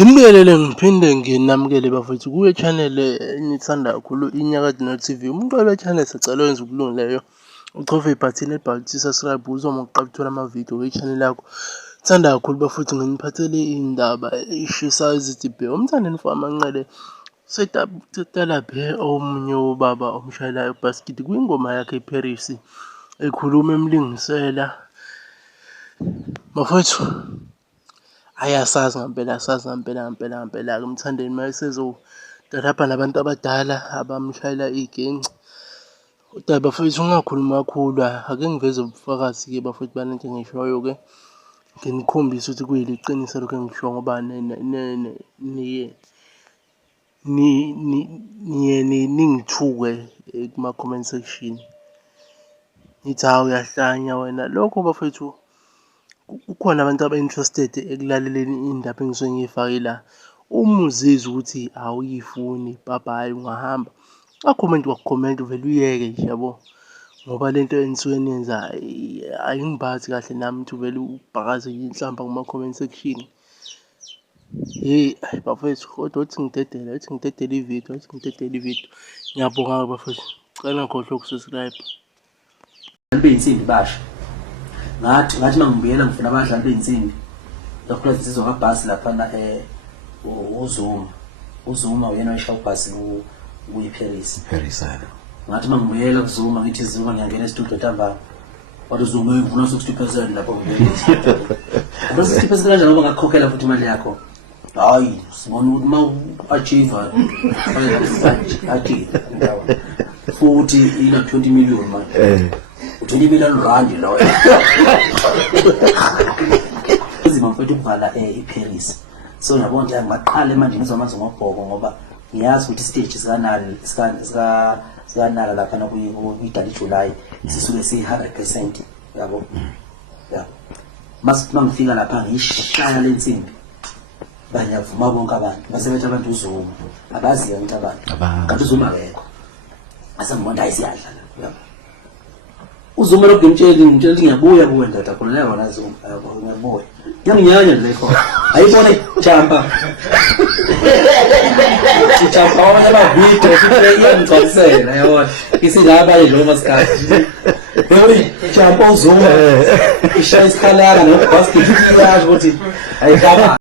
Ngimbelele ngiphinde nginamukele bafethu kuwe channel enithanda kakhulu iNyakadinali TV. Umqondo we-channel sicela wenza ukulungileyo uchofe ibhathini elibhalwe subscribe uzoma ukuqala ukuthola amavidiyo we-channel yakho. Thanda kakhulu bafethu nginiphathele indaba eshisayo ezidibhe Umthandeni for amanqele Etalabha omunye ubaba omshayelayo ubhasikidi kwingoma yakhe eParis ekhuluma emlingisela bafethu. Ayasazi ngempela Umthandeni mayesezotalapha nabantu abadala abamshayela igenci. Kodwa bafethu ungakhulumi kakhulu, ake ngiveze ubufakazi-ke bafethu balento engishoyo-ke, nginikhombise ukuthi kuyiliqiniso lokho engisho ngoba ningithuke kuma-comment section nithi hawu uyahlanya wena. Lokho bafethu kukhona abantu aba-interested ekulaleleni indaba engisuke ngiyifake la. Uma uzizwa ukuthi awuyifuni bye ungahamba, akhomenti wakukhomenta uvele uyeke nje yabo, ngoba lento enisuke niyenza ayingiphathi kahle nami ukuthi uvele ubhakaze inhlamba kuma-comment section. Bafethu kodwa uthi ngidedele ividiyo, ngiyabonga bafethu, cela ngikhohlwe ukusubscribe. Beyinsimbi basha ngathi mangibuyela ngifuna abadlali beyinsimbi lokho sizizwa kabhasi lapha uZuma uyena oyishaya ubhasi kuyiParis. Ngathi mangibuyela kuZuma ngithi Zuma ngiyangena e-studio ntambama wathi Zuma ngifuna 60% lapho ngibuyela. Aba 60% kanjani ngoba ngakukhokhela futhi imali yakho? Hayi sibona ukuthi ma-achieve futhi ina 20 million manje. 20 million rand lo. Izima mfethu ukuvala eParis. So ngiyabona ukuthi ngibaqale manje ngizomanza ngobhoko ngoba ngiyazi ukuthi stage sikanala lapha kwi-Dali July sisuke si-100% yabo. Yeah. Mangifika lapha ngishaya lensimbi. Banyavuma bonke abantu. Basebenza abantu uZuma. Abazi yonke abantu. Kanti uZuma akekho. Asengibona ayisiyadla la. uZuma lo ngimtshela ukuthi ngiyabuya kuwe ndoda khona la wona Zuma ngiyabuya. Ngiyanyanya le khona. Ayibone jumpa. Jumpa wona la video iyangicwasela yabona. Isilapha lo masikhathi. Hey jumpa uZuma. Ishaya isikhalaka no basket iyasho ukuthi ayikaba